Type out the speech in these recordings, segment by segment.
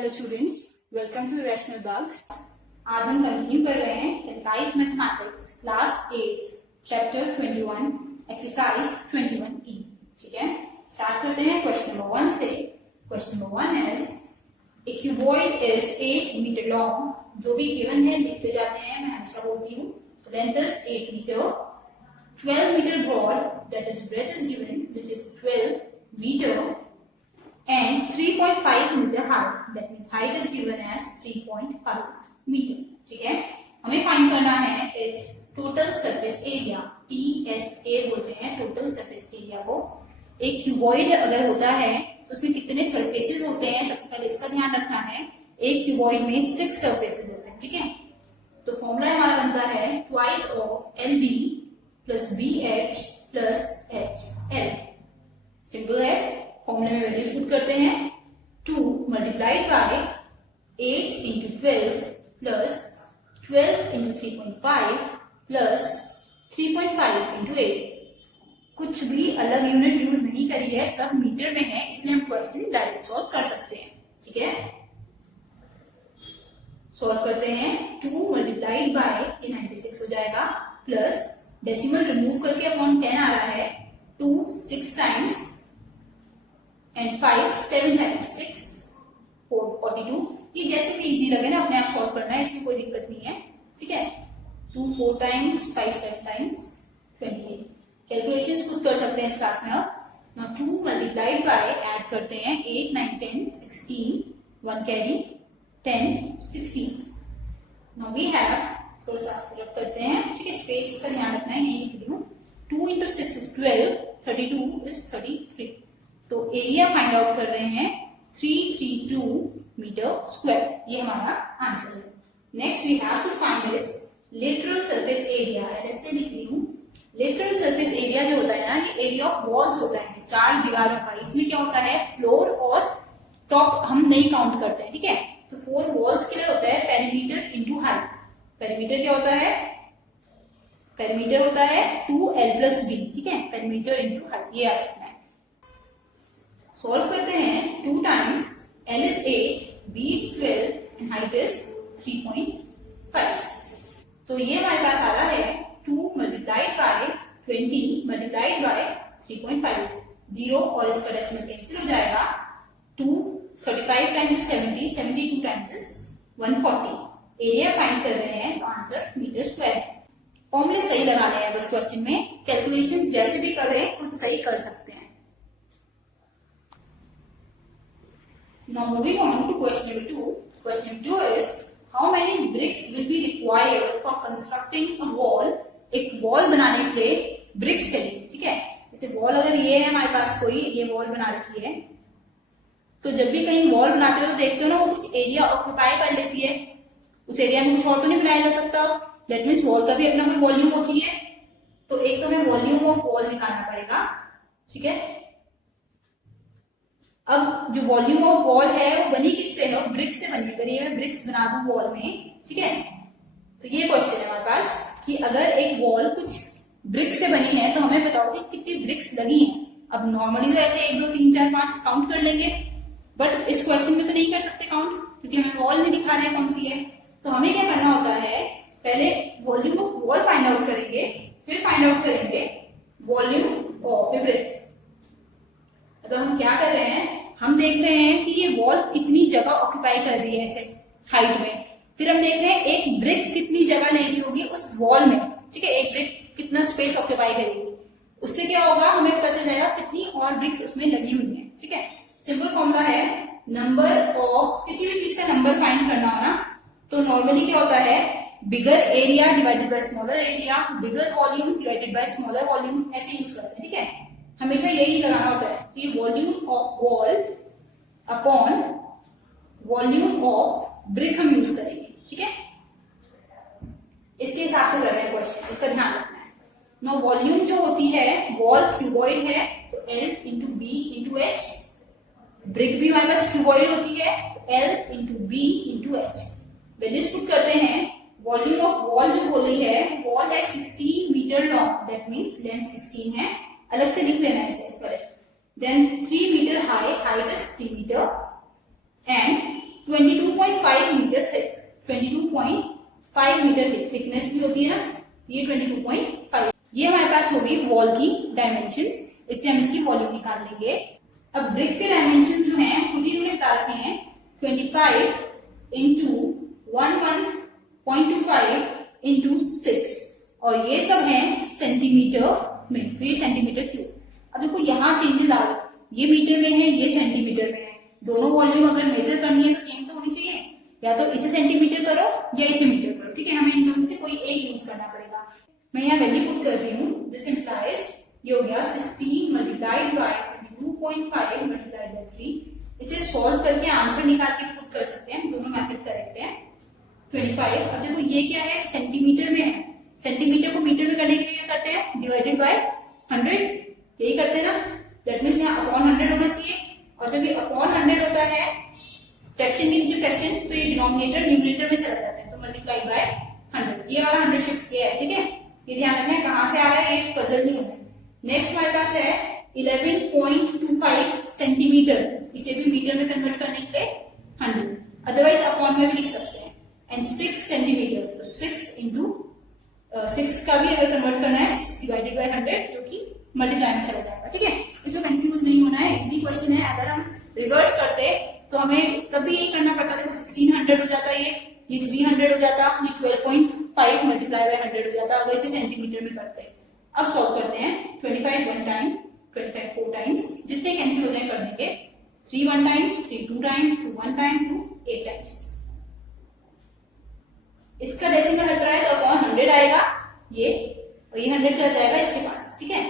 Hello students, welcome to rational bugs. आज हम continue कर रहे हैं exercise mathematics class 8 chapter 21 exercise 21E। ठीक है, स्टार्ट करते हैं क्वेश्चन नंबर 1 से। Question number 1 is a cuboid is 8 metre long. जो भी गिवन है लिखते जाते हैं, मैं हमेशा बोलती हूँ। Length is 8 metre, 12 metre broad, that is breadth is given which is 12 metre and 3.5 meter high, that means height is given as 3.5 meter. ठीक है, हमें फाइंड करना है it's total surface area, TSA बोलते हैं टोटल सरफेस एरिया को। एक cuboid अगर होता है तो उसमें कितने सरफेसेस होते हैं, सबसे पहले इसका ध्यान रखना है। एक क्यूबॉइड में 6 सरफेसेस होते हैं। ठीक है, तो फॉर्मूला हमारा बनता है twice of LB plus BH plus HL। Simple है, फॉर्मूले में वैल्यूज पुट करते हैं। 2 multiplied by 8 into 12 plus 12 into 3.5 plus 3.5 into 8। कुछ भी अलग यूनिट यूज नहीं करी है, सब मीटर में है, इसलिए हम क्वेश्चन डायरेक्ट सॉल्व कर सकते हैं। ठीक है, सॉल्व करते हैं। 2 मल्टीप्लाइड बाय 96 हो जाएगा, प्लस डेसिमल रिमूव करके अपॉन 10 आ रहा है। 2 6 टाइम्स एंड 5 7 टाइम्स 6 4 42। ये जैसे भी इजी लगे ना, अपने आप सॉल्व करना है, इसमें कोई दिक्कत नहीं है। ठीक है, 2 4 टाइम्स 5 7 टाइम्स 28। कैलकुलेशंस खुद कर सकते हैं इस क्लास में। अब नाउ 2 मल्टीप्लाइड बाय ऐड करते हैं 8 9 10 16 1 कैरी 10 16। नाउ वी हैव, थोड़ा सा रब करते हैं। ठीक है, स्पेस का ध्यान रखना है, यही लिख दूं। 2 इंटू 6 इज 12, 32 इज 33। तो एरिया फाइंड आउट कर रहे हैं 332 मीटर स्क्वायर। ये हमारा आंसर है। Next we have to find its lateral surface area. ऐसे लिख रही हूँ, लेटरल सरफेस एरिया जो होता है ना, ये एरिया ऑफ वॉल्स होता है, 4 दीवारों का। इसमें क्या होता है, फ्लोर और टॉप हम नहीं काउंट करते हैं। ठीक है, तो 4 वॉल्स के लिए होता है पेरीमीटर इंटू हाइट। पेरीमीटर क्या होता है, पेरीमीटर होता है 2L प्लस B। ठीक है, पेरीमीटर इंटू हाइट, ये याद रखना है। सॉल्व करते हैं। 2 times L is 8, B is 12 and height is 3.5। तो ये हमारे पास आ रहा है 2 मल्टीप्लाइड बाय 20 मल्टीप्लाइड बाय 3.5। 0 और इसका डेसिमल कैंसिल हो जाएगा। 2 35 टाइम्स 70, 72 टाइम्स 140। एरिया फाइंड कर रहे हैं, तो आंसर मीटर स्क्वायर है। फॉर्मूले सही लगाने हैं बस क्वेश्चन में। कैलकुलेशन जैसे भी करें खुद सही कर सकते हैं। Now moving on to question number 2. Question number 2 is how many bricks will be required for constructing a wall? एक वॉल बनाने के लिए ब्रिक्स चाहिए। ठीक है, जैसे वॉल अगर ये है हमारे पास, कोई ये वॉल बना रखी है, तो जब भी कहीं वॉल बनाते हो तो देखते हो ना, वो कुछ एरिया ऑक्यूपाई कर लेती है। उस एरिया में कुछ और तो नहीं बनाया जा सकता। दैट मीन्स वॉल का भी अपना कोई वॉल्यूम होती है। तो एक तो हमें वॉल्यूम ऑफ वॉल निकालना पड़ेगा। ठीक है, अब जो वॉल्यूम ऑफ वॉल है वो बनी किससे है, ब्रिक से बनी। अगर ये मैं ब्रिक्स बना दूं वॉल में, ठीक है, तो ये क्वेश्चन है हमारे पास कि अगर एक वॉल कुछ ब्रिक से बनी है तो हमें बताओ कि कितनी ब्रिक्स लगी हैं। अब नॉर्मली तो ऐसे 1 2 3 4 5 काउंट कर लेंगे, बट इस क्वेश्चन में तो नहीं कर सकते काउंट, क्योंकि हमें वॉल नहीं दिखाना है कौन सी है। तो हमें क्या करना होता है, पहले volume of wall find out करेंगे, फिर फाइंड आउट करेंगे वॉल्यूम ऑफ ए ब्रिक। तो हम क्या कर रहे हैं, हम देख रहे हैं कि ये वॉल कितनी जगह ऑक्यूपाई कर रही है ऐसे हाइट में। फिर हम देख रहे हैं एक ब्रिक कितनी जगह ले रही होगी उस वॉल में। ठीक है, एक ब्रिक कितना स्पेस ऑक्यूपाई करेगी, उससे क्या होगा हमें पता चल जाएगा कितनी और ब्रिक्स उसमें लगी हुई है। ठीक है, सिंपल फॉर्मूला है, नंबर ऑफ, किसी भी चीज का नंबर फाइंड करना हो ना, तो नॉर्मली क्या होता है, bigger area divided by smaller area, bigger volume divided by smaller volume, ऐसे यूज करते हैं। ठीक है, हमेशा यही लगाना होता है कि volume of wall upon volume of brick हम यूज करेंगे। ठीक है, इसके हिसाब से कर रहे हैं क्वेश्चन, इसका ध्यान रखना है। नो वॉल्यूम जो होती है, वॉल क्यूबॉइड है तो L into B into H. Brick भी हमारे पास क्यूबॉइड होती है तो L into B into H. Values put करते हैं। वॉल्यूम ऑफ वॉल जो बोली है, वॉल है 16 metre long, that means length 16 है, अलग से लिख लेना है इसे पहले। Then 3 metre high, height is 3 metre and 22.5 metre thickness भी होती है ना, ये 22.5। ये हमारे पास होगी वॉल की डायमेंशंस, इससे हम इसकी वॉल्यूम निकाल लेंगे। अब ब्रिक के डायमेंशंस जो हैं खुद ही उन्होंने बता रखे हैं, 25 इंटू 11.25 इंटू 6, और ये सब है सेंटीमीटर में, तो ये सेंटीमीटर क्यूब। अब देखो यहाँ चेंजेस आ गए, ये मीटर में है, ये सेंटीमीटर में है। दोनों वॉल्यूम अगर मेजर करनी है तो सेम तो होनी चाहिए, या तो इसे सेंटीमीटर करो या इसे मीटर करो, ठीक है। हमें इन दोनों से कोई एक यूज करना पड़ेगा। मैं यहाँ वैल्यू पुट कर रही हूँ, दिस इम्प्लाइज ये हो गया 16 मल्टीप्लाइड बाय 22.5 मल्टीप्लाइड बाय 3। इसे सॉल्व करके आंसर निकाल के पुट कर सकते हैं, दोनों मेथड करेक्ट है। 25, अब देखो ये क्या है, सेंटीमीटर में है, सेंटीमीटर को मीटर में करने के लिए क्या करते हैं, डिवाइडेड बाय 100, यही करते हैं ना। दैट मीन्स यहाँ अपॉन 100 होना चाहिए, और जब ये अपॉन 100 होता है फ्रैक्शन के नीचे फ्रैक्शन, तो ये डिनोमिनेटर न्यूमरेटर में चला जाता है, तो मल्टीप्लाई बाय 100। ये वाला 100 शिफ्ट किया है, ठीक है। ये ध्यान रखना है कहां से आ रहा है, ये पजल नहीं होना है। नेक्स्ट हमारे पास है 11.25 सेंटीमीटर, इसे भी मीटर में कन्वर्ट करने के लिए 100, अदरवाइज अपॉन में भी लिख सकते हैं। एंड 6 सेंटीमीटर, तो 6 इंटू 6 का भी अगर कन्वर्ट करना है 6 डिवाइडेड बाय 100, जो कि मल्टीप्लाई में चला जाएगा, ठीक है। इसमें कंफ्यूज नहीं होना है, इजी क्वेश्चन है। अगर हम रिवर्स करते तो हमें तब भी यही करना पड़ता, देखो 1600 हो जाता, ये 300 हो जाता, ये 12.5 मल्टीप्लाई बाय 100 हो जाता अगर इसे सेंटीमीटर में करते। अब सॉल्व करते हैं, 25 1 टाइम, 25 4 टाइम्स, जितने कैंसिल हो जाए कर देंगे, 3 1 टाइम, 3 2 टाइम, 2 1 टाइम, 2 8 टाइम्स। इसका डेसिमल हट रहा है तो अपॉन 100 आएगा ये, और ये 100 चला जाएगा इसके पास, ठीक है।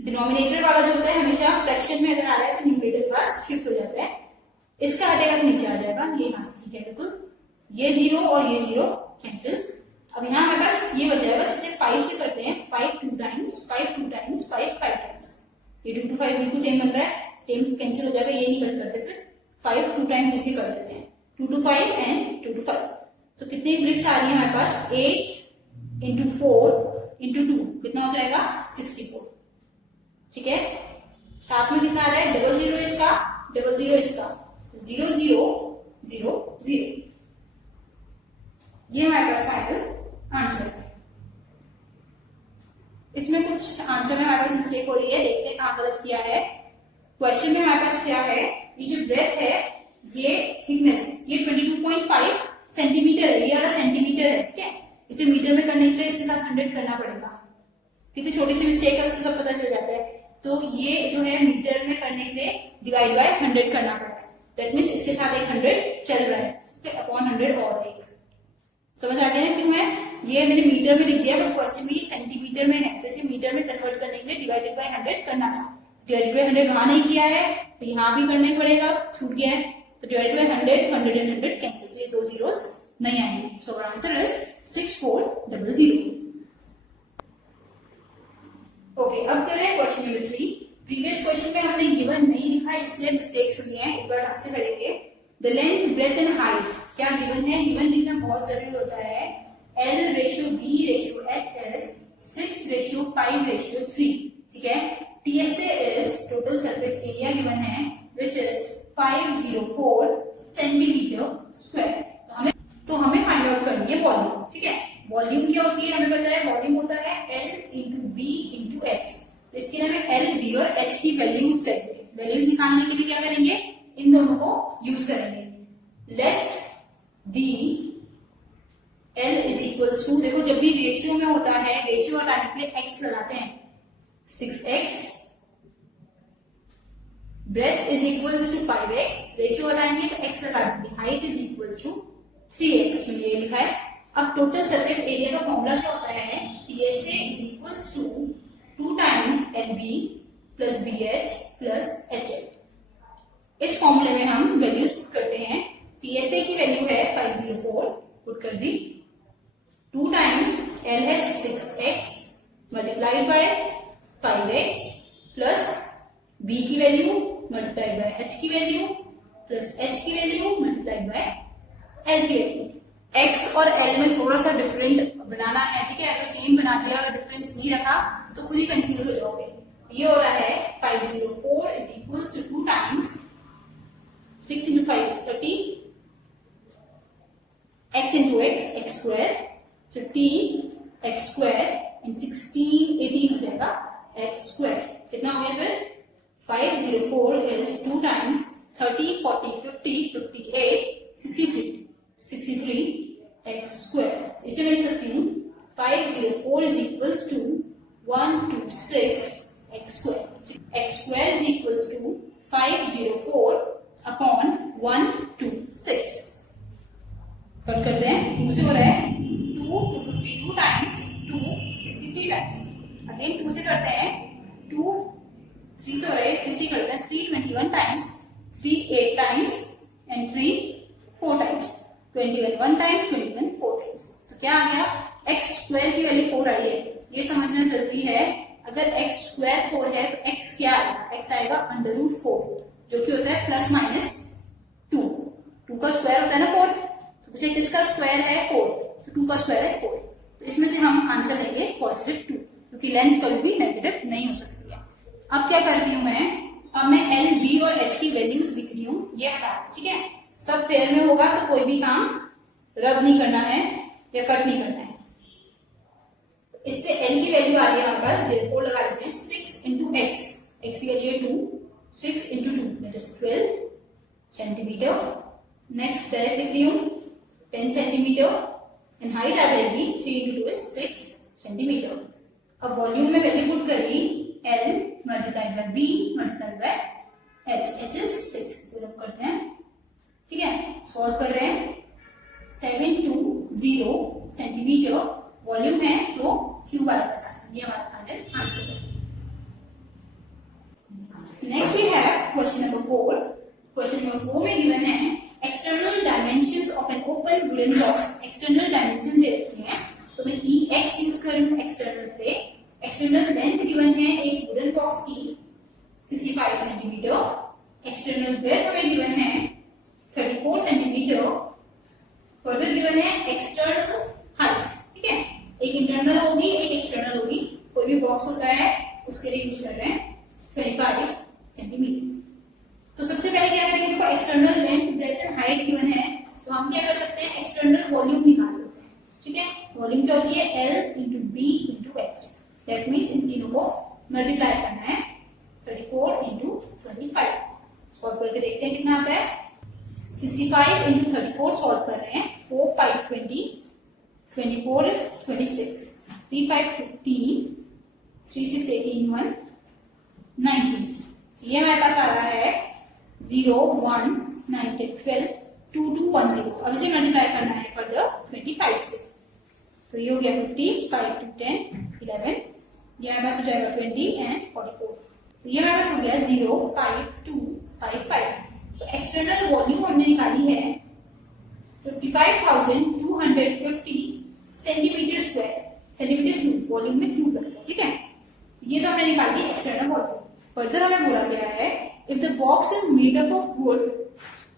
डिनोमिनेटर वाला जो होता है हमेशा फ्रैक्शन में अगर आ रहा है तो न्यूमरेटर के पास शिफ्ट हो जाता है, इसका हटेगा तो नीचे आ जाएगा, ये यहाँ से ठीक है बिल्कुल, ये 0 और ये 0 कैंसिल। अब यहाँ हमारे पास ये बचा है, बस इसे 5 से करते हैं, 5 2 टाइम्स, 5 2 टाइम्स, 5 5 टाइम्स, ये 2 to 5 बिल्कुल सेम बन रहा है, सेम कैंसिल हो जाएगा, ये नहीं कट करते, फिर 5 2 टाइम्स इसे कर देते हैं, 2 to 5 एंड 2 to 5। तो कितनी ब्रिक्स आ रही है हमारे पास, 8 इंटू 4 इंटू 2, कितना हो जाएगा 64, ठीक है। साथ में कितना आ रहा है, डबल जीरो इसका, डबल जीरो इसका, 0 0 0 0। ये हमारे पास फाइनल आंसर है। इसमें कुछ आंसर में हमारे पास मिस्टेक हो रही है, देखते हैं कहां गलत किया है। क्वेश्चन में हमारे पास क्या है, ये जो ब्रेथ है, ये थिकनेस, ये 22.5 सेंटीमीटर है, ये वाला सेंटीमीटर है, ठीक है। इसे मीटर में करने के लिए इसके साथ 100 करना पड़ेगा, कितनी छोटी सी मिस्टेक है उससे सब पता चल जाता है। तो ये जो है मीटर में करने के लिए डिवाइड बाय 100 करना पड़ रहा है, दैट मीन्स इसके साथ एक 100 चल रहा है, ठीक है, अपॉन 100 और एक। समझ आ गया ना क्यों है, ये मैंने मीटर में लिख दिया, बट क्वेश्चन में सेंटीमीटर में है, तो इसे मीटर में कन्वर्ट करने के लिए डिवाइडेड बाय 100 करना था। डिवाइडेड बाय 100 वहां नहीं किया है, तो यहाँ भी करना ही पड़ेगा, छूट गया है, तो डिवाइडेड बाय 100 100 एंड 100 कैंसिल, तो ये 2 जीरोस नहीं आएंगे। So our answer is 6400। Okay, अब करें क्वेश्चन नंबर 3। प्रीवियस क्वेश्चन में हमने गिवन नहीं लिखा है, इसलिए मिस्टेक्स हुई हैं, एक बार ढंग से करेंगे। The length, breadth and height क्या गिवन है, गिवन लिखना बहुत जरूरी होता है। L ratio B ratio H is 6:5:3, ठीक है। TSA is total surface area given है, which is 504 सेंटीमीटर स्क्वायर। तो हमें फाइंड आउट करनी है वॉल्यूम, ठीक है। वॉल्यूम क्या होती है हमें पता है, वॉल्यूम होता है L into B into H। तो इसके लिए हमें L, B और H की वैल्यूज सेट, वैल्यूज निकालने के लिए क्या करेंगे, इन दोनों को यूज करेंगे। Let the L is equals to, देखो जब भी रेशियो में होता है, रेशियो हटाने के लिए x लगाते हैं, 6x, breadth is equals to 5x, ratio हटाएंगे तो x लगा देंगे, height is equals to 3x, ये लिखा है। अब टोटल सरफेस एरिया का फॉर्मूला क्या होता है, TSA is equals to 2 times LB plus BH plus HL। इस फॉर्मूले में हम वैल्यूज पुट करते हैं, TSA की वैल्यू है 504, पुट कर दी, 2 टाइम्स L है 6x multiplied by 5x plus B की वैल्यू मल्टीप्लाइड बाय H की वैल्यू प्लस H की वैल्यू मल्टीप्लाइड बाय L की वैल्यू। X और L में थोड़ा सा डिफरेंट बनाना है, ठीक है। अगर सेम बना दिया और डिफरेंस नहीं रखा तो खुद ही कंफ्यूज हो जाओगे। ये हो रहा है 504 is equals to 2 times 6 into 5 is 30 हो गया फिर 504 is 2 times 30, 40, 50, 58, 63 x square. इसे मैं लिख सकती हूँ 504 is equals to 126 x square. X square is equals to 504 upon 126. Cut करते हैं, 2 से हो रहा है 2 252 टाइम्स 2 63 टाइम्स. अगेन 2 से करते हैं 2 3 से हो रहा है 3 से करते हैं 321 times 3 8 times and 3 4 times. 21 1 time 21 4 times. तो क्या आ गया, x स्क्वायर की वैल्यू 4 आई है. ये समझना जरूरी है. अगर x स्क्वायर 4 है तो x क्या आएगा, x आएगा अंडर रूट 4 जो कि होता है प्लस माइनस 2. 2 का स्क्वायर होता है ना 4. तो मुझे किसका स्क्वायर है 4, तो 2 का स्क्वायर है 4. तो इसमें से हम आंसर लेंगे पॉजिटिव 2 क्योंकि लेंथ कभी भी नेगेटिव नहीं हो सकती है. अब क्या कर रही हूं मैं, अब मैं एल बी और एच की वैल्यूज लिख रही हूँ. ये हटा, ठीक है. सब पेयर में होगा तो कोई भी काम रब नहीं करना है या कट नहीं करना है. इससे एल की वैल्यू आ रही है हमारे पास, देयरफॉर लगा देते हैं 6 इंटू एक्स. एक्स की वैल्यू है 2, 6 into 2 that is 12 centimetre. Next direct लिख रही हूँ 10 सेंटीमीटर एंड हाइट आ जाएगी 3 इंटू 2 इज 6 सेंटीमीटर. अब वॉल्यूम में वैल्यू पुट करी L multiplied by B multiplied by H. H is 6. इसे रब करते हैं, ठीक है. सॉल्व कर रहे हैं 720 सेंटीमीटर वॉल्यूम है तो क्यूब आएगा सारा. ये हमारा फाइनल आंसर है. Next we have question number 4. Question number 4 में गिवन है external dimensions of an open wooden box. External dimension दे रखी है तो मैं EX यूज करूं एक्सटर्नल पे. एक्सटर्नल लेंथ गिवन है एक वुडन बॉक्स की 65 सेंटीमीटर. एक्सटर्नल ब्रेथ हमें गिवन है 34 सेंटीमीटर. फर्दर गिवन है एक्सटर्नल हाइट, ठीक है. एक इंटरनल होगी एक एक्सटर्नल होगी. कोई भी बॉक्स होता है उसके लिए यूज कर रहे हैं 25 सेंटीमीटर. तो सबसे पहले क्या करेंगे, देखो external length breadth and height given है तो हम क्या कर सकते हैं एक्सटर्नल वॉल्यूम निकाल लेते हैं, ठीक है. वॉल्यूम क्या होती है L into B into H. That means इन तीनों को मल्टीप्लाई करना है 34 इंटू 25. सॉल्व करके देखते हैं कितना आता है. 65 इंटू 34 सॉल्व कर रहे हैं 4 5 20 24 is 26 3 5 15 3 6 18 1 19. ये हमारे पास आ रहा है 0 1 9 10 12 2 2 1 0. अब इसे मल्टीप्लाई करना है फर्दर 25 से. तो ये हो गया 50 5 2 10 11. ये हमारे पास हो जाएगा 20 एंड 44. तो ये हमारे पास हो गया 0 5 2 5 5. तो एक्सटर्नल वॉल्यूम हमने निकाली है 55,250 centimetre square. Centimetre cube, volume में क्यूब लगता है, ठीक है. ये तो हमने निकाल दी एक्सटर्नल वॉल्यूम. फर्दर हमें बोला गया है if the box is made up of would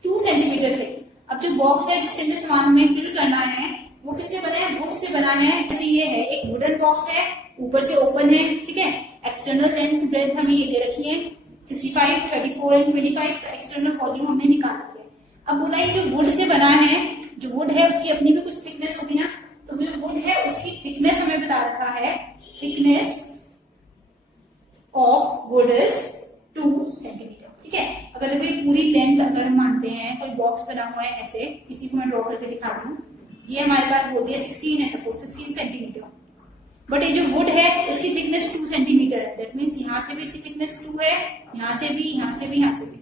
2 centimetre thick. अब जो बॉक्स है जिसके अंदर सामान हमें फिल करना है वो किससे बना है, वुड से बना है. जैसे ये है एक वुडन बॉक्स है, ऊपर से ओपन है, ठीक है. एक्सटर्नल लेंथ ब्रेथ हमें ये दे रखी है 65 34 एंड 25. तो एक्सटर्नल वॉल्यूम हमने निकाल लिया. अब बोला ये जो वुड से बना है, जो वुड है उसकी अपनी भी कुछ थिकनेस होगी ना. तो जो वुड है उसकी थिकनेस हमें बता रखा है, thickness of would is 2 centimetre, ठीक है. अगर देखो ये पूरी लेंथ अगर हम मानते हैं, कोई बॉक्स बना हुआ है ऐसे, किसी को मैं ड्रॉ करके दिखा रही हूँ. ये हमारे पास बोलती है 16 है सपोज 16 सेंटीमीटर. बट ये जो वुड है इसकी थिकनेस 2 सेंटीमीटर है. दैट मीन्स यहाँ से भी इसकी थिकनेस 2 है, यहाँ से भी, यहाँ से भी, यहाँ से भी.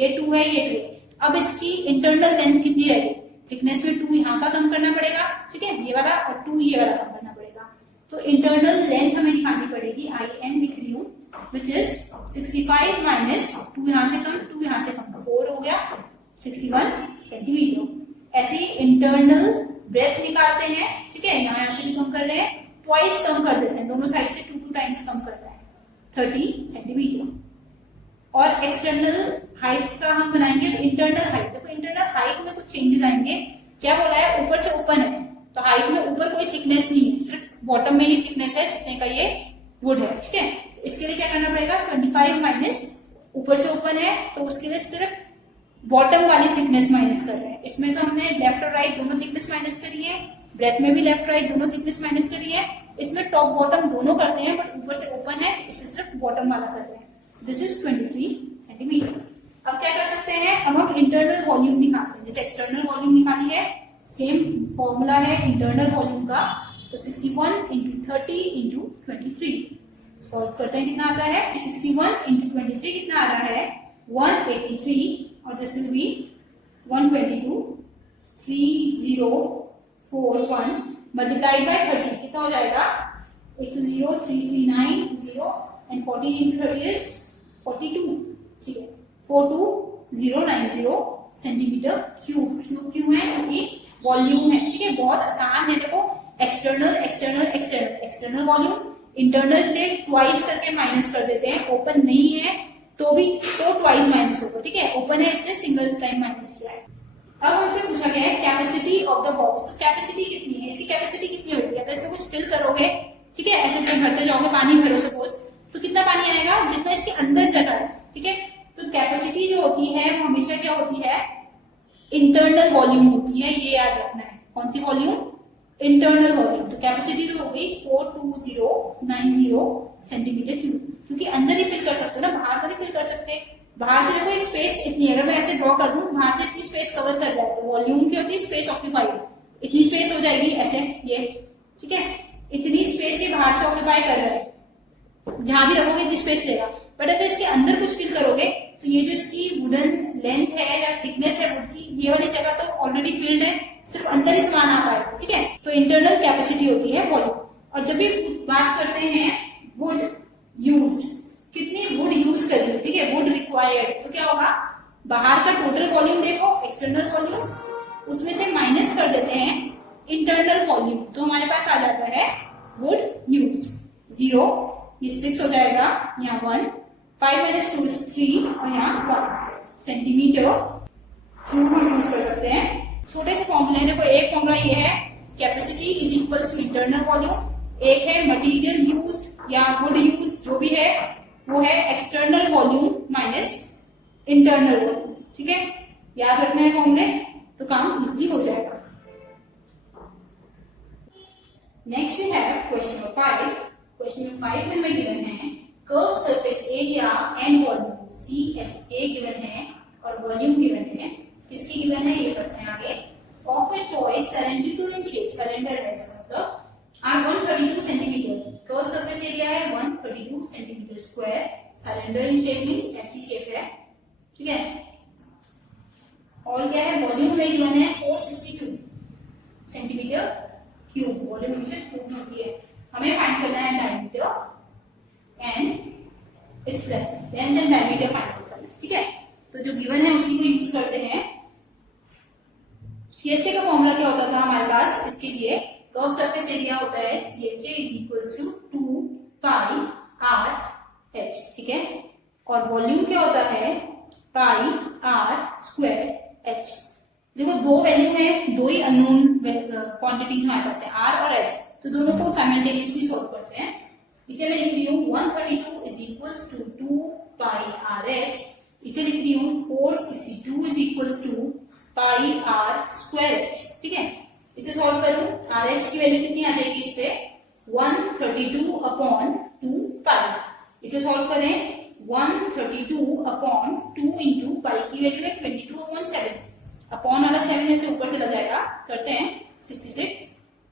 ये 2 है, ये 2 है. अब इसकी इंटरनल लेंथ कितनी रहेगी, थिकनेस में 2 यहाँ का कम करना पड़ेगा, ठीक है, ये वाला, और 2 ये वाला कम करना पड़ेगा. तो इंटरनल लेंथ हमें निकालनी पड़ेगी. IN लिख रही हूँ विच इज 65 माइनस 2 यहाँ से कम 2 यहाँ से कम 4 हो गया 61 सेंटीमीटर. ऐसे ही इंटरनल ब्रेथ निकालते हैं, ठीक है. यहाँ से भी कम कर रहे हैं, ट्वाइस कम कर देते हैं, दोनों साइड से 2 टाइम्स कम कर रहा है 30 सेंटीमीटर. और एक्सटर्नल हाइट का हम बनाएंगे इंटरनल हाइट. देखो इंटरनल हाइट में कुछ चेंजेस आएंगे. क्या बोला है, ऊपर से ओपन है तो हाइट में ऊपर कोई थिकनेस नहीं है, सिर्फ बॉटम में ही थिकनेस है जितने का ये वुड है, ठीक है. तो इसके लिए क्या करना पड़ेगा, 25 माइनस ऊपर से ओपन है तो उसके लिए सिर्फ बॉटम वाली थिकनेस माइनस कर रहे हैं. इसमें तो हमने लेफ्ट और राइट दोनों थिकनेस माइनस करी है, ब्रेथ में भी लेफ्ट राइट दोनों थिकनेस माइनस करी है. इसमें टॉप बॉटम दोनों करते हैं बट ऊपर से ओपन है इसलिए सिर्फ बॉटम वाला कर रहे हैं. This is 23 centimetre. अब क्या कर सकते हैं, अब हम इंटरनल वॉल्यूम निकालते हैं। जैसे एक्सटर्नल वॉल्यूम निकाली है, सेम फॉर्मूला है इंटरनल वॉल्यूम का, तो 61 इंटू 30 इंटू 23 सॉल्व करते हैं, कितना आता है 61 इंटू 23 कितना आ रहा है 183, और this will be 122 3041 multiplied by 30 कितना हो जाएगा, एक तो 0 3390 एंड 14 इंटू 30 इज 42, ठीक है 42090 सेंटीमीटर क्यूब। क्यूब क्यों है, क्योंकि वॉल्यूम है, ठीक है बहुत आसान है। देखो external external external, external volume internal के ट्वाइस करके माइनस कर देते हैं, ओपन नहीं है तो भी तो ट्वाइस माइनस होगा, ठीक है ओपन है इसलिए सिंगल टाइम माइनस किया है। अब हमसे पूछा गया है कैपेसिटी ऑफ द बॉक्स, तो कैपेसिटी कितनी है, इसकी कैपेसिटी कितनी होती है, अगर इसमें कुछ फिल करोगे, ठीक है ऐसे जब भरते जाओगे पानी भरो सपोज, तो कितना पानी आएगा जितना इसके अंदर जगह है, ठीक है। तो कैपेसिटी जो होती है वो हमेशा क्या होती है, इंटरनल वॉल्यूम होती है, ये याद रखना है। कौन सी वॉल्यूम, इंटरनल वॉल्यूम। तो कैपेसिटी जो हो गई 42090 सेंटीमीटर क्यूब, क्योंकि अंदर ही फिल कर सकते हो ना, बाहर तो नहीं फिल कर सकते। बाहर से देखो स्पेस इतनी, अगर मैं ऐसे ड्रॉ कर दूं, बाहर से इतनी स्पेस कवर कर रहा है, तो वॉल्यूम क्या होती है, स्पेस ऑक्यूपाइड, इतनी स्पेस हो जाएगी ऐसे ये, ठीक है इतनी स्पेस ये बाहर से ऑक्यूपाई कर रहा है, जहां भी रखोगे इतनी स्पेस लेगा। बट अगर इसके अंदर कुछ फिल करोगे तो ये जो इसकी वुडन लेंथ है या थिकनेस है वुड की, ये वाली जगह तो ऑलरेडी फिल्ड है, सिर्फ अंदर ही सामान आ पाएगा, ठीक है। तो इंटरनल कैपेसिटी होती है वॉल्यूम। और जब भी बात करते हैं वुड यूज्ड, कितनी वुड यूज करी, ठीक है वुड रिक्वायर्ड, तो क्या होगा, बाहर का टोटल वॉल्यूम देखो एक्सटर्नल वॉल्यूम, उसमें से माइनस कर देते हैं इंटरनल वॉल्यूम, तो हमारे पास आ जाता है वुड यूज्ड 0, ये 6 हो जाएगा, यहाँ 1, 5 माइनस 2 इज 3, और यहाँ 1 सेंटीमीटर क्यूब हम यूज कर सकते हैं। छोटे से फॉर्मूले, देखो एक फॉर्मूला ये है capacity is equal to internal volume, एक है मटेरियल यूज्ड या वुड यूज जो भी है वो है external volume minus internal volume, ठीक है याद रखना है फॉर्मूले, तो काम इजली हो जाएगा। Next we have question number 5। Question number 5 में हमें गिवन है curve surface area and volume CSA given है और वॉल्यूम गिवन है, किसकी गिवन है ये करते हैं आगे। Of a toy cylindrical in shape, cylinder है इसका मतलब, R 132 centimetre, curve surface area है 132 centimetre square, cylinder in shape means ऐसी शेप है, ठीक है। और क्या है, वॉल्यूम में गिवन है 462 सेंटीमीटर क्यूब, वॉल्यूम हमेशा क्यूब में होती है, हमें फाइंड करना है diameter and its length and diameter find करना है, ठीक है। तो जो गिवन है उसी को यूज करते हैं। CSA का फॉर्मूला क्या होता था हमारे पास इसके लिए, कर्व सरफेस एरिया होता है CHA is equal to 2 pi R H, ठीक है, और वॉल्यूम क्या होता है पाई आर स्क्वायर एच। देखो दो वैल्यू है, दो ही अननोन क्वांटिटीज हमारे पास है आर और एच, तो दोनों को साइमल्टेनियसली सॉल्व करते हैं। इसे मैं लिख रही हूँ 132 is equal to 2 pi R H, इसे लिख रही हूँ 462 is equal to pi R square H, ठीक है। इसे सॉल्व करूं, आर एच की वैल्यू कितनी आ जाएगी इससे 132 अपॉन 2 पाई, इसे सॉल्व करें 132 अपॉन 2 इंटू पाई की वैल्यू है 22 अपॉन 7, अपॉन वाला 7 में से ऊपर चला जाएगा, करते हैं 66,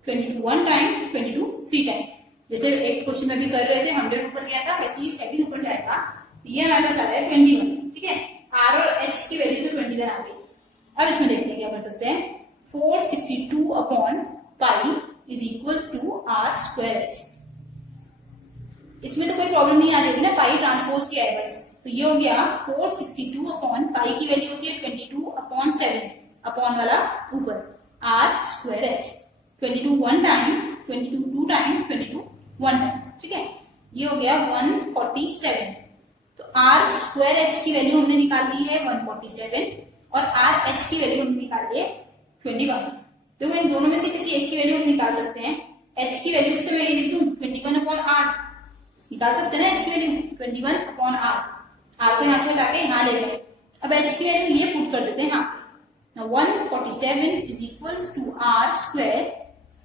22 1 टाइम 22 3 टाइम, जैसे एक क्वेश्चन में भी कर रहे थे 100 ऊपर गया था वैसे ही 7 ऊपर जाएगा, ये हमारे पास आ रहा है 21, ठीक है। आर और एच की वैल्यू तो 21 आ गई। अब इसमें देखते हैं क्या कर सकते हैं, 462 upon pi is equals to R square H, इसमें तो कोई प्रॉब्लम नहीं आ रही होगी ना, पाई ट्रांसपोज किया है बस, तो ये हो गया 462 अपॉन पाई की वैल्यू होती है 22 अपॉन 7, अपॉन वाला ऊपर R square H, 22 1 time 22 2 time 22 1 time, ठीक है, ये हो गया 147। तो आर स्क्वायर एच की वैल्यू हमने निकाल ली है 147 और आर एच की वैल्यू हमने निकाली है 21। देखो इन दोनों में से किसी एक की वैल्यू हम निकाल सकते हैं, एच की वैल्यू से मैं ये लिख दूं 21 अपॉन आर, निकाल सकते हैं ना एच की वैल्यू 21 अपॉन आर को यहाँ से हटा के यहाँ ले गए। अब एच की वैल्यू ये पुट कर देते हैं यहाँ पे, 147 is equals to R square,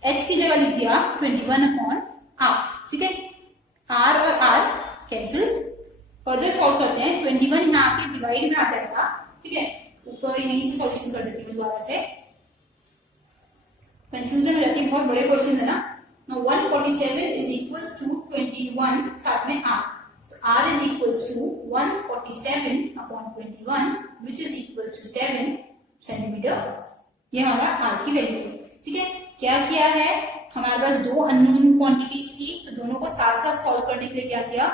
H की जगह लिख दिया 21 अपॉन आर, ठीक है, आर और आर कैंसिल फर्दर सॉल्व करते हैं। 21 यहाँ आके डिवाइड में आ जाएगा, ठीक है, ऊपर यहीं से सॉल्यूशन कर देती हूँ दोबारा से, कंफ्यूजन हो जाती है, बहुत बड़े क्वेश्चन है ना। Now 147 is equals to 21, साथ में r, तो r is equals to 147 upon 21 which is equals to 7 centimetre. ये हमारा r की वैल्यू है, ठीक है। क्या किया है, हमारे पास दो अननोन क्वांटिटीज थी, तो दोनों को साथ साथ सॉल्व करने के लिए क्या किया,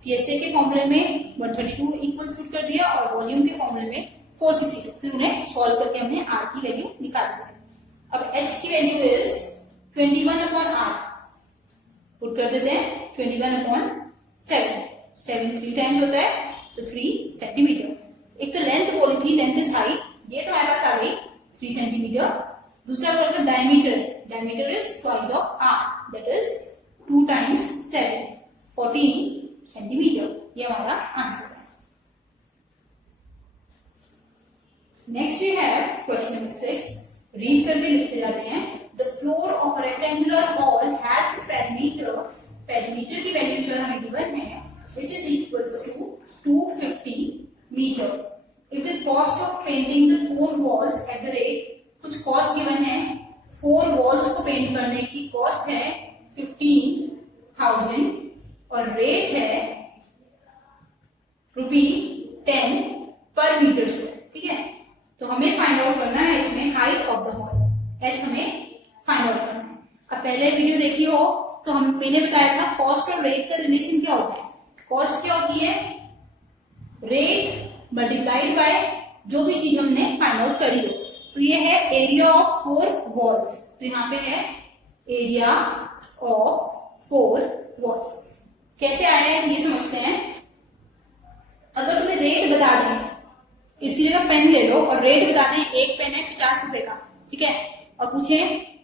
CSA के फॉर्मूले में 132 इक्वल्स पुट कर दिया और वॉल्यूम के फॉर्मूले में 462, फिर उन्हें सॉल्व करके हमने r की वैल्यू निकाल दी। अब h की value is 21 upon r, put कर देते हैं 21 अपॉन 7 3 टाइम्स होता है तो 3 सेंटीमीटर। एक तो लेंथ बोली थी, लेंथ इज हाइट, ये तो हमारे पास आ गई 3 सेंटीमीटर। दूसरा बोला था diameter, diameter is twice of r, that is 2 times 7 14 centimetre. ये हमारा आंसर है। Next we have question number 6, read करके लिखते जाते हैं। The floor of rectangular hall has perimeter, perimeter की वैल्यू जो हमें गिवन है which is equals to 250 meter. If the cost of painting the 4 walls at the rate, कुछ cost given है, 4 वॉल्स को पेंट करने की कॉस्ट है 15,000 और रेट है ₹10 पर मीटर स्क्वायर, ठीक है। तो हमें फाइंड आउट करना है इसमें height of the hall, h हमें फाइंड आउट करना है। अब पहले वीडियो देखी हो तो मैंने बताया था कॉस्ट और रेट का रिलेशन क्या होता है। कॉस्ट क्या होती है, रेट मल्टीप्लाइड बाय जो भी चीज हमने फाइंड आउट करी हो। तो ये है एरिया ऑफ 4 वॉल्स, तो यहाँ पे है एरिया ऑफ 4 वॉल्स। कैसे आया है ये समझते हैं। अगर तुम्हें रेट बता दें, इसकी जगह पेन ले लो और रेट बता दें, एक पेन है 50 रुपए का, ठीक है, और पूछे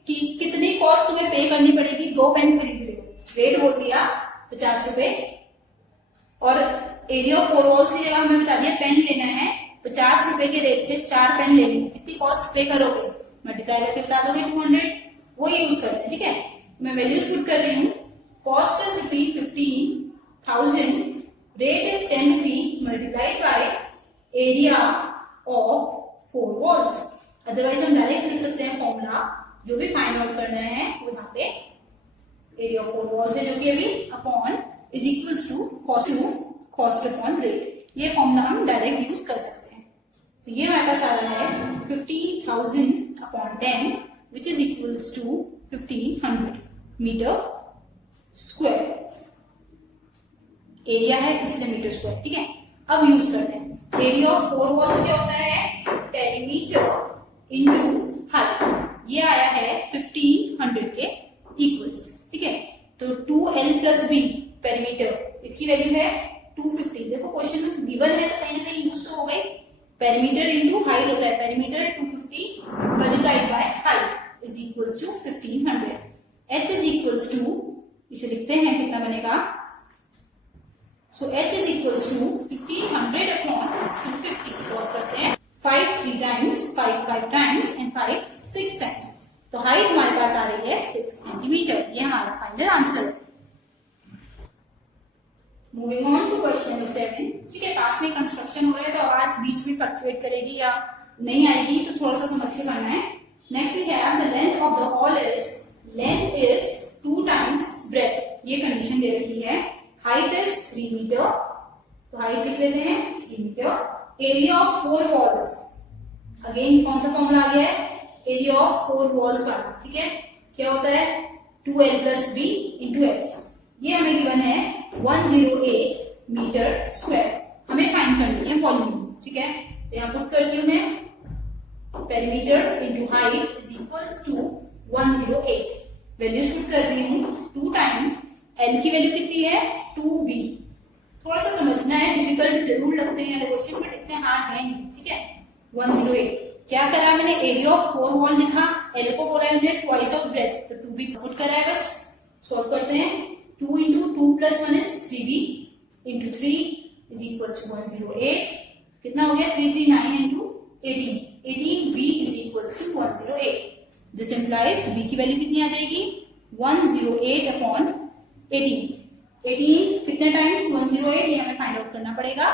कि कितनी कॉस्ट तुम्हें पे करनी पड़ेगी 2 पेन खरीद रहे हो, रेट बोल दिया 50 रुपए और एरिया ऑफ 4 वॉल्स की जगह हमें बता दिया पेन लेना है 50 रुपए के रेट से 4 पेन लेने, कितनी कॉस्ट पे करोगे, मल्टीप्लाई करके बता दोगे 200, वो यूज करते हैं, ठीक है। मैं वैल्यूज पुट कर रही हूँ, cost is ₹15,000, rate is 10 rupee multiplied by area of 4 walls. Otherwise हम डायरेक्ट लिख सकते हैं फॉर्मूला, जो भी फाइंड आउट करना है वो यहाँ पे एरिया ऑफ 4 वॉल्स है, जो कि अभी upon is equals to cost upon rate. ये फॉर्मूला हम डायरेक्ट यूज कर सकते हैं। तो ये हमारे पास आ रहा है 15,000 upon 10 which is equals to 1500 metre square. Area है इसलिए मीटर स्क्वायर, ठीक है। अब यूज करते हैं, एरिया ऑफ 4 वॉल्स क्या होता है, पेरीमीटर इनटू हाइट। ये आया है 1500 के इक्वल्स, ठीक है। तो 2l प्लस b पेरीमीटर, इसकी वैल्यू है 250। देखो क्वेश्चन में गिवन है तो कहीं ना कहीं यूज तो हो गई। पेरीमीटर इनटू हाइट होता है, perimeter 250 multiplied by height is equals to 1500। h is equals to, इसे लिखते हैं कितना बनेगा, so h is equals to 1500 upon 250। Solve करते हैं, 5 3 टाइम्स, 5 5 टाइम्स एंड 5 6 टाइम्स। तो हाइट हमारे पास आ रही है 6 सेंटीमीटर। ये हमारा फाइनल आंसर है। Moving on to question number 7, ठीक है। पास में कंस्ट्रक्शन हो रहा है तो आवाज बीच में फ्लक्चुएट करेगी या नहीं आएगी, तो थोड़ा सा समझ के करना है। Next we have the length of the hall is, length is 2 times breadth, ये कंडीशन दे रखी है। हाइट इज 3 मीटर, तो हाइट लिख लेते हैं 3 metre. Area of 4 walls, again कौन सा फॉर्मूला आ गया है, एरिया ऑफ 4 वॉल्स का, ठीक है। क्या होता है 2l plus b into h। ये हमें गिवन है 108 मीटर स्क्वायर। हमें फाइंड करनी है वॉल्यूम, ठीक है। तो यहाँ पुट करती हूँ मैं, perimeter into height is equals to 108। Values put कर रही हूँ, 2 टाइम्स l की वैल्यू कितनी है 2b। थोड़ा सा समझना है, डिफिकल्ट जरूर लगते हैं क्वेश्चन, बट इतने हार्ड है, ठीक है। 108 क्या करा मैंने, एरिया ऑफ 4 वॉल लिखा, l को बोला हमने ट्वाइस ऑफ ब्रेथ, तो 2b पुट करा है बस। सॉल्व करते हैं, 2 into 2 plus 1 is 3b into 3 is equal to 108। कितना हो गया 339 into 18, 18b is equal to 108। This implies b की वैल्यू कितनी आ जाएगी 108 अपॉन 18। 18 कितने टाइम्स 108, ये हमें फाइंड आउट करना पड़ेगा।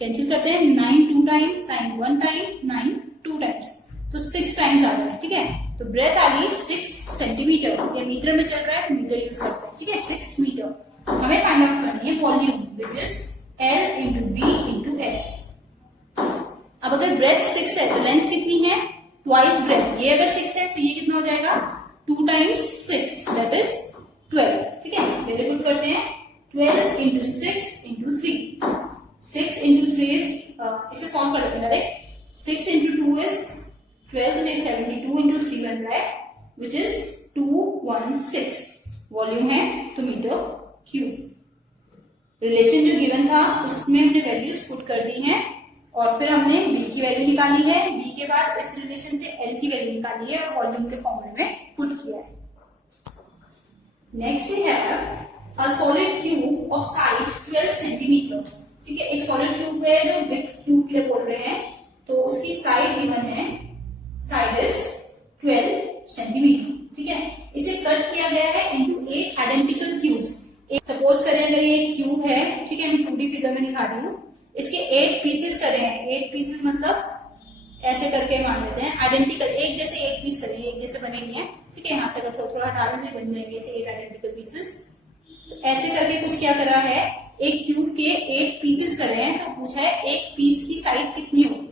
कैंसिल करते हैं, 9 2 टाइम्स, 9 1 टाइम, 9 2 टाइम्स, तो 6 टाइम्स आ रहा है। ठीक है, तो ब्रेथ आ गई 6 सेंटीमीटर। ये मीटर में चल रहा है, मीटर यूज करते हैं। ठीक है, 6 मीटर। हमें फाइंड आउट करनी है volume, which is L into B into H. अब अगर ब्रेथ 6 है तो लेंथ कितनी है, ट्वाइस ब्रेथ। ये अगर 6 है तो ये कितना हो जाएगा, 2 टाइम्स 6, दैट इज 12। ठीक है, पहले पुट करते हैं 12 इंटू 6 इंटू 3। 6 इंटू 3 इज, इसे सॉल्व कर लेते हैं डायरेक्ट। 6 इंटू 2 इज 12, तो 72 इंटू 3 बन रहा है, विच इज 216। वॉल्यूम है तो मीटर क्यूब। रिलेशन जो गिवन था उसमें हमने वैल्यूज पुट कर दी हैं और फिर हमने b की वैल्यू निकाली है। b के बाद इस रिलेशन से l की वैल्यू निकाली है और वॉल्यूम के फॉर्मूले में पुट किया है। Next we have a solid cube of side 12 centimetre. ठीक है, एक सॉलिड क्यूब है जो बिग क्यूब के लिए बोल रहे हैं, तो उसकी साइड गिवन है, साइड इज 12 सेंटीमीटर। ठीक है, इसे कट किया गया है इनटू 8 आइडेंटिकल क्यूब्स। सपोज करें अगर ये क्यूब है, ठीक है, मैं 2D फिगर में दिखा रही हूँ, इसके 8 पीसेस करे हैं। 8 पीसेस मतलब ऐसे करके मान लेते हैं, आइडेंटिकल एक जैसे 8 पीस करेंगे, एक जैसे बनेंगे। ठीक है, यहाँ से अगर थोड़ा थोड़ा हटा लेंगे बन जाएंगे ऐसे 8 आइडेंटिकल पीसेस। तो ऐसे करके कुछ क्या करा है, एक क्यूब के 8 पीसेस करे हैं, तो पूछा है एक पीस की साइज कितनी होगी।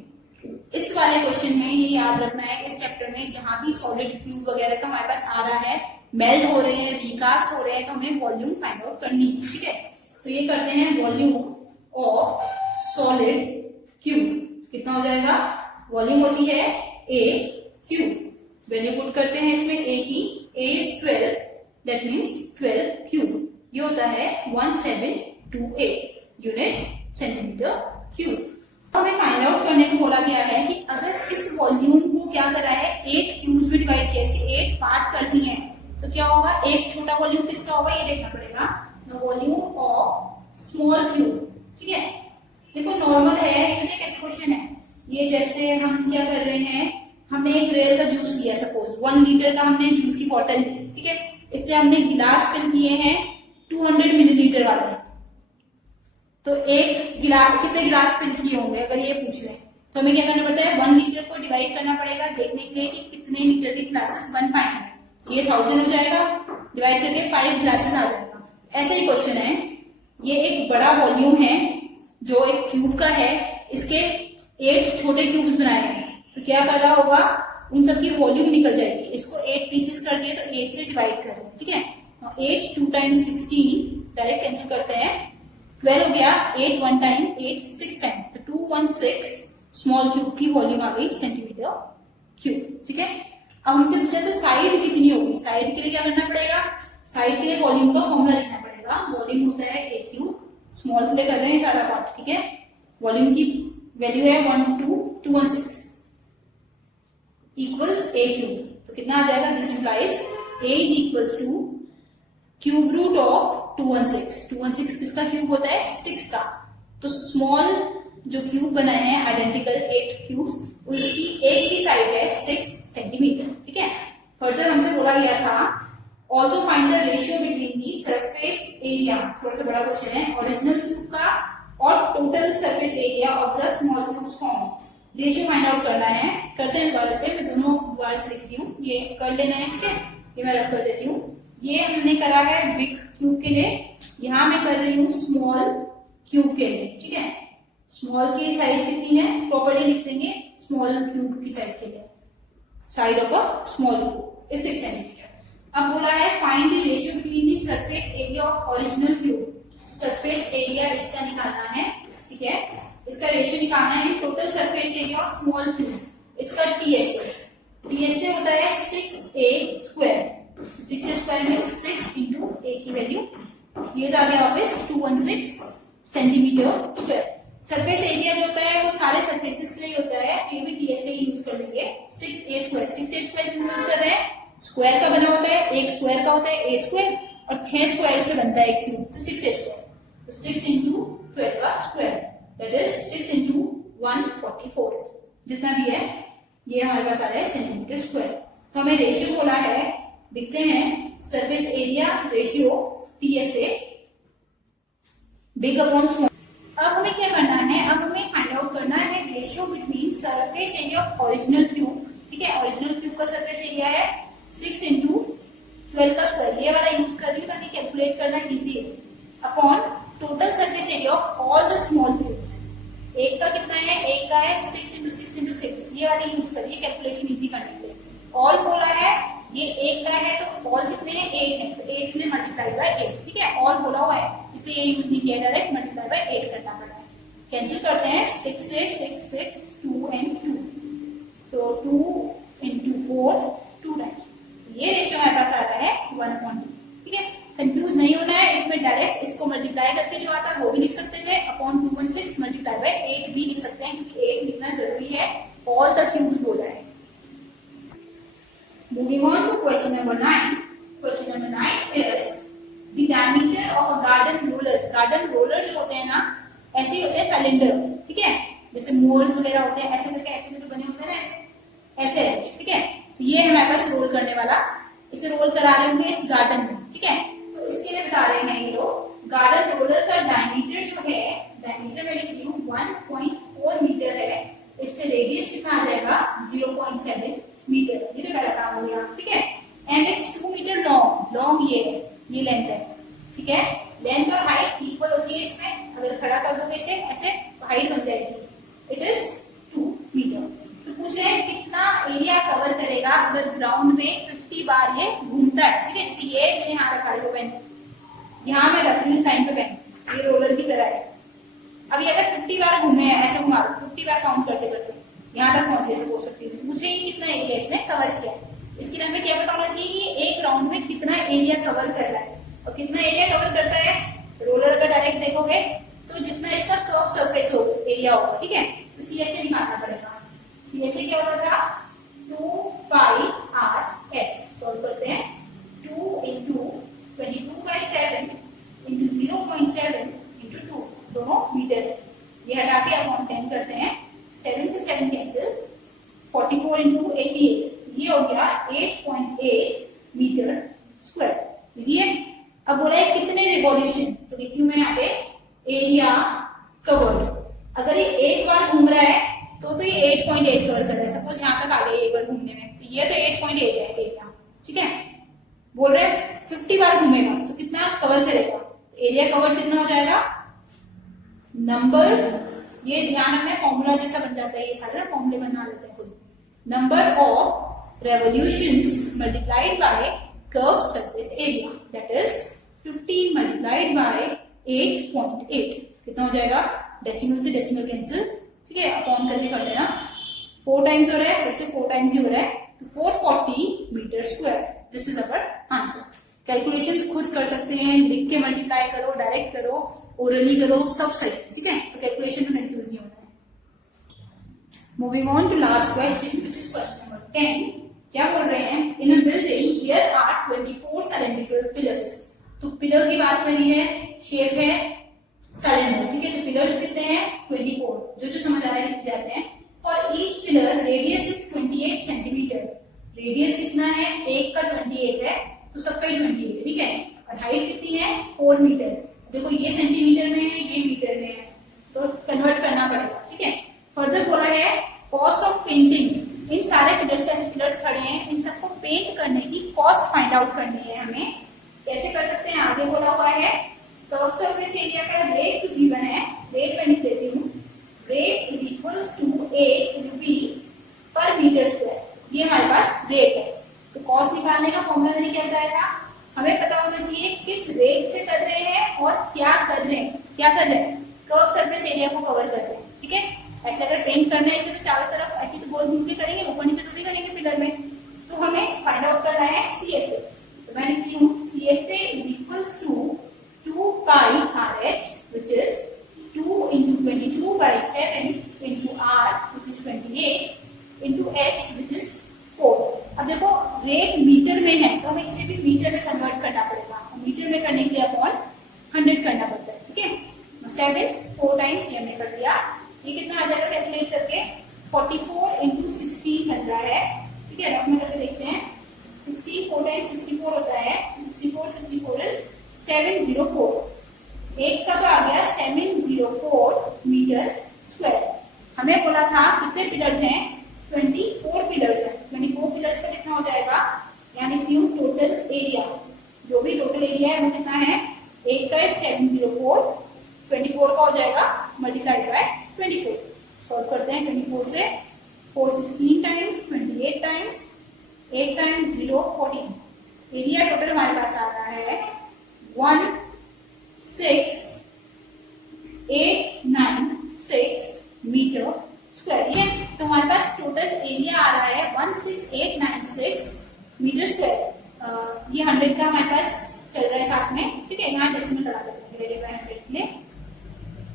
इस वाले क्वेश्चन में ये याद रखना है, इस चैप्टर में जहां भी सॉलिड क्यूब वगैरह का हमारे पास आ रहा है, मेल्ट हो रहे हैं, रिकास्ट हो रहे हैं, तो हमें वॉल्यूम फाइंड आउट करनी है। ठीक है, तो ये करते हैं वॉल्यूम ऑफ सॉलिड क्यूब। कितना हो जाएगा, वॉल्यूम होती है a क्यूब। वैल्यू पुट करते हैं इसमें a की, a is 12, that means 12 cube. ये होता है 1728 यूनिट सेंटीमीटर क्यूब। हमें फाइंड आउट करने को बोला गया है कि अगर इस वॉल्यूम को क्या करा है, 8 क्यूब्स में डिवाइड किया, इसके 8 पार्ट कर दिए हैं, तो क्या होगा, एक छोटा वॉल्यूम किसका होगा ये देखना पड़ेगा, the volume of small cube. ठीक है, देखो नॉर्मल है, ये कैसे क्वेश्चन है, ये जैसे हम क्या कर रहे हैं, हमने एक रेल का जूस लिया, सपोज 1 लीटर का हमने जूस की बोतल ली। ठीक है, इससे हमने गिलास फिल किए हैं 200 मिलीलीटर वाले, तो एक गिलास कितने गिलास फिल किए होंगे अगर ये पूछ रहे हैं, तो हमें क्या करना पड़ता है, 1 लीटर को डिवाइड करना पड़ेगा देखने के लिए कि कितने लीटर के ग्लासेस बन पाएंगे। ये 1000 हो जाएगा, डिवाइड करके 5 ग्लासेस आ जाएगा। ऐसे ही क्वेश्चन है, ये एक बड़ा वॉल्यूम है जो एक क्यूब का है, इसके 8 छोटे क्यूब्स बनाए हैं, तो क्या कर रहा होगा, उन सबकी वॉल्यूम निकल जाएगी। इसको 8 पीसेस कर दिए तो 8 से डिवाइड कर रहे हैं। ठीक है, 8 2 टाइम्स 16, डायरेक्ट कैंसिल करते हैं, 12 हो गया, 8 1 टाइम, 8 6 टाइम, तो 216 स्मॉल क्यूब की वॉल्यूम आ गई सेंटीमीटर क्यूब। ठीक है, अब हमसे पूछा था साइड कितनी होगी, साइड के लिए क्या करना पड़ेगा, साइड के लिए वॉल्यूम का फॉर्मूला लिखना पड़ेगा। वॉल्यूम होता है a क्यूब, स्मॉल के लिए कर रहे हैं सारा पार्ट। ठीक है, वॉल्यूम की वैल्यू है 12216 इक्वल्स a क्यूब, तो कितना आ जाएगा, this implies a is equals to cube root of 216। 216 किसका क्यूब होता है, 6 का, तो स्मॉल जो क्यूब बनाए हैं आइडेंटिकल 8 क्यूब्स, उसकी एक की साइड है 6 सेंटीमीटर। ठीक है, फर्दर हमसे बोला गया था also find the ratio between the surface area, थोड़ा सा बड़ा क्वेश्चन है, ओरिजिनल क्यूब का और total surface area of the small cubes form. Ratio find out करना है, करते हैं दोबारा से, मैं दोनों दोबारा से लिख रही हूँ, ये कर लेना है। ठीक है, ये मैं रब कर देती हूँ। ये हमने करा है बिग क्यूब के लिए, यहाँ मैं कर रही हूँ स्मॉल क्यूब के लिए। ठीक है, स्मॉल की साइड कितनी है, प्रॉपर्टी लिख देंगे, स्मॉल क्यूब की साइड के लिए, side of a small cube is 6 centimetre. अब बोला है find the ratio between the surface area of original cube, surface area इसका निकालना है। ठीक है, इसका रेशियो निकालना है, total surface area of small cube, इसका टीएसए होता है 6a स्क्वायर, 6a स्क्वायर में 6 इंटू a की वैल्यू, ये तो आ गया वापस 216 सेंटीमीटर स्क्वायर। सरफेस एरिया जो होता है वो सारे सरफेसेस के लिए होता है, तो ये भी टीएसए यूज कर लेंगे। 6a स्क्वायर, 6a स्क्वायर क्यों यूज कर रहे हैं, स्क्वायर का बना होता है, एक स्क्वायर का होता है a स्क्वायर, और 6 स्क्वायर से बनता है क्यूब, तो 6a स्क्वायर, तो 6 इंटू 12 का स्क्वायर, दैट इज 6 इंटू 144, जितना भी है ये हमारे पास आ रहा है सेंटीमीटर स्क्वायर। तो हमें रेशियो बोला है, देखते हैं surface area ratio TSA big upon small. अब हमें क्या करना है, अब हमें फाइंड आउट करना है ratio between surface area of original cube. ठीक है, ओरिजिनल क्यूब का सरफेस एरिया है 6 इंटू 12 का स्क्वायर, ये वाला यूज कर रही हूँ ताकि कैलकुलेट करना इजी है, upon total surface area of all the small cubes. एक का कितना है, एक का है 6 इंटू 6 इंटू 6, ये वाली यूज करिए कैलकुलेशन इजी करने के लिए। ऑल बोला है, ये एक का है तो ऑल कितने हैं, 8 है, तो 8 में मल्टीप्लाई बाय 8। ठीक है, ऑल बोला हुआ है इसलिए ये यूज नहीं किया, डायरेक्ट मल्टीप्लाई बाय 8 करना पड़ा है। कैंसिल करते हैं, 6 से 6 6 2 एंड 2, तो 2 इंटू 4 2 टाइम्स, ये रेशियो हमारे पास आ रहा है 1:2। ठीक है, कंफ्यूज नहीं होना है, इसमें डायरेक्ट इसको मल्टीप्लाई करके जो आता है वो भी लिख सकते थे, अपॉन 216 मल्टीप्लाई बाय 8 भी लिख सकते हैं, क्योंकि 8 लिखना जरूरी है, ऑल द क्यूब्स बोला है। Moving on to question number 9. Question number 9 is the diameter of a garden roller. Garden roller जो होते हैं ना, ऐसे ही होते हैं सिलेंडर। ठीक है, जैसे मोल्स वगैरह होते हैं, ऐसे करके ऐसे बने होते हैं ना, ऐसे है। ठीक है, तो ये हमारे पास रोल करने वाला, इसे रोल करा रहे होंगे इस गार्डन में। ठीक है, तो इसके लिए बता रहे हैं ये लोग, गार्डन रोलर का डायमीटर जो है, डायमीटर में लिख रही हूँ 1.4 मीटर है, इससे रेडियस कितना आ जाएगा 0.7 मीटर, ये तो पहला काम हो गया। ठीक है, and it's 2 metre long, long ये है, ये लेंथ है। ठीक है, लेंथ और हाइट इक्वल होती है इसमें, अगर खड़ा कर दोगे इसे ऐसे तो हाइट बन जाएगी, इट इज 2 मीटर। तो पूछ रहे हैं कितना एरिया कवर करेगा अगर ग्राउंड में 50 बार ये घूमता है। ठीक है, जैसे ये यहाँ रखा है पेन, यहाँ मैं रख रही हूँ इस टाइम पे पेन, ये रोलर की तरह है। अब ये अगर 50 बार घूमे हैं, ऐसे घुमा दो 50 बार काउंट करते करते यहाँ तक पहुंचे से बोल सकती हूँ, मुझे कितना एरिया इसने कवर किया है। इसके लिए हमें क्या पता होना चाहिए कि एक राउंड में कितना एरिया कवर कर रहा है, और कितना एरिया कवर करता है रोलर अगर डायरेक्ट देखोगे तो जितना इसका कर्व सरफेस हो एरिया होगा। ठीक है, तो CSA निकालना पड़ेगा। CSA क्या होता था, 2πr/h। सॉल्व करते हैं, 2 इंटू 22/7 इंटू 0.7 इंटू 2, दोनों मीटर, ये हटा के अपॉन 10 करते हैं, 7 से 7 कैंसिल, 44 इंटू 88, ये हो गया 8.8 मीटर स्क्वायर। इजी है। अब बोला है कितने रिवॉल्यूशन, तो लिखती हूँ मैं यहाँ पे एरिया कवर। अगर ये एक बार घूम रहा है तो ये 8.8 कवर कर रहा है, सपोज यहाँ तक आ गया एक बार घूमने में, तो ये तो 8.8 है एरिया। ठीक है, बोल रहे हैं 50 बार घूमेगा तो कितना कवर करेगा, एरिया कवर कितना हो जाएगा, नंबर, ये ध्यान रखना है फॉर्मूला जैसा बन जाता है, ये सारे फॉर्मूले बना लेते हैं खुद, number of revolutions multiplied by curve surface area, that is 15 multiplied by 8.8, कितना हो जाएगा, डेसिमल से डेसिमल कैंसिल। ठीक है, अपॉन करके कर लेना, 4 टाइम्स हो रहा है, फिर से 4 टाइम्स ही हो रहा है, तो 440 metre square. This is our answer. Calculations खुद कर सकते हैं, लिख के मल्टीप्लाई करो, डायरेक्ट करो, ओरली करो, सब सही। ठीक है, तो कैलकुलेशन में कंफ्यूज नहीं होना है। Moving on to last question, which is question number 10। क्या बोल रहे हैं, in a building here are 24 cylindrical pillars. तो पिलर की बात करी है, शेप है सिलेंडर। ठीक है, तो पिलर्स कितने हैं 24, जो समझ आ रहा है लिख जाते हैं। For each pillar radius is 28 centimetre, radius कितना है, एक का 28 है तो सबका ही 28 है। ठीक है, और हाइट कितनी है 4 मीटर। देखो ये सेंटीमीटर में है, ये मीटर में है, तो कन्वर्ट करना पड़ेगा। ठीक है, फर्दर बोला है कॉस्ट ऑफ पेंटिंग, इन सारे पिलर्स कैसे पिलर्स खड़े हैं, इन सबको पेंट करने की कॉस्ट फाइंड आउट करनी है हमें। कैसे कर सकते हैं, आगे बोला हुआ है कर्व सरफेस एरिया का रेट तो जीवन है, रेट मैं लिख देती हूँ, रेट इज इक्वल टू 8 रुपी पर मीटर स्क्वायर, ये हमारे पास रेट है। तो कॉस्ट निकालने का फॉर्मूला मैंने क्या बताया था, हमें पता होना चाहिए किस रेट से कर रहे हैं और क्या कर रहे हैं। क्या कर रहे हैं, कर्व सरफेस एरिया को कवर कर रहे हैं। ठीक है, ऐसे अगर पेंट करना है इसे तो चारों तरफ ऐसे तो गोल घूम के करेंगे, ऊपर नीचे थोड़ी करेंगे पिलर में, तो हमें फाइंड आउट करना है CSA। तो मैं लिखती हूँ CSA is equals to 2πr/h which is 2 into 22/7 into r which is 28 into h which is 4। अब देखो रेट मीटर में है तो हमें इसे भी मीटर में कन्वर्ट करना पड़ेगा, मीटर में करने के लिए अपॉन 100 करना पड़ता है। ठीक है, 7 4 टाइम्स ये हमने कर दिया, ये कितना आ जाएगा कैलकुलेट करके 44 into 16 बन रहा है। ठीक है, रफ में करके देखते हैं, 64 टाइम्स 64 होता है, 64 इज 704, एक का तो आ गया 704 मीटर स्क्वायर। हमें बोला था कितने पिलर्स हैं, 24 पिलर्स हैं। 24 पिलर्स का कितना हो जाएगा, यानी कि टोटल एरिया, जो भी टोटल एरिया है वो कितना है, एक का 704, 24 का हो जाएगा मल्टीप्लाइड बाय 24। सॉल्व करते हैं 24 से, 4 16 times, 28 times, 8 times 0 14। Area total हमारे पास आ रहा है 16,896 मीटर स्क्वायर। ठीक है, तो हमारे पास टोटल एरिया आ रहा है 16,896 मीटर स्क्वायर। ये 100 का हमारे पास चल रहा है साथ में। ठीक है, यहाँ डेसिमल लगा देते हैं डिवाइडेड बाय 100 के लिए।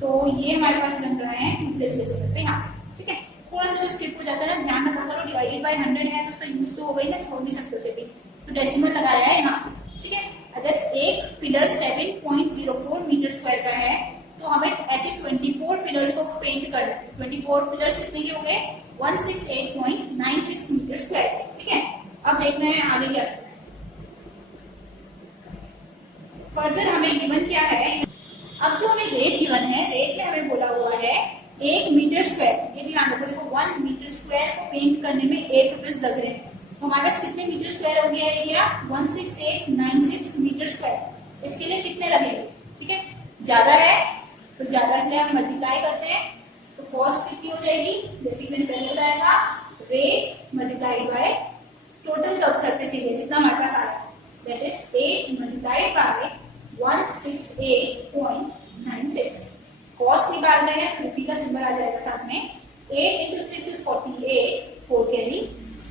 तो ये हमारे पास बन रहा है डेसिमल पे यहाँ। ठीक है, थोड़ा सा जो स्किप हो जाता है ना, ध्यान रखा करो, डिवाइडेड बाय 100 है तो उसका यूज तो हो गई ना, छोड़ नहीं सकते उसे भी, तो डेसिमल लगाया है यहाँ। ठीक है, अगर एक पिलर 7.04 मीटर स्क्वायर का है तो हमें ऐसे 24 पिलर्स को पेंट करना है। 24 पिलर्स कितने के हो गए, 168.96 मीटर स्क्वायर। ठीक है, अब देखना है आगे क्या करना है। फर्दर हमें गिवन क्या है, अब जो हमें रेट गिवन है, रेट में हमें बोला हुआ है 1 मीटर स्क्वायर। ये ध्यान रखो, देखो 1 मीटर स्क्वायर को पेंट करने में 8 रुपीज लग रहे हैं। तो हमारे पास कितने मीटर स्क्वायर हो गया एरिया, 16896 मीटर स्क्वायर। इसके लिए कितने लगेंगे, ठीक है, ज्यादा है तो ज्यादा के लिए हम मल्टीप्लाई करते हैं, तो कॉस्ट कितनी हो जाएगी, जैसे मैंने पहले बताया था, rate multiplied by total curve surface area जितना हमारे पास आया, that is 8 multiplied by 168.96। Cost निकाल रहे हैं तो रुपी का सिंबल आ जाएगा साथ में। 8 into 6 is 48, 4 carry,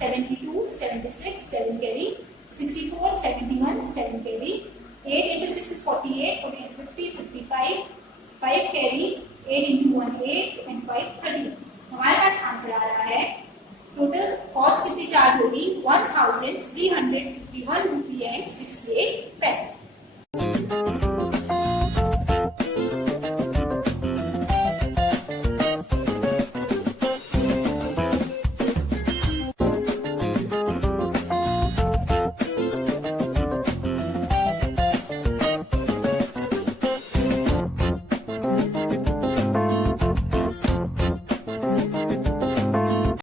72, 76, 7 carry, 64, 71, 7 carry, 8 into 6 is 48, 48, 50, 55, 5 carry, 8 into 1, 8,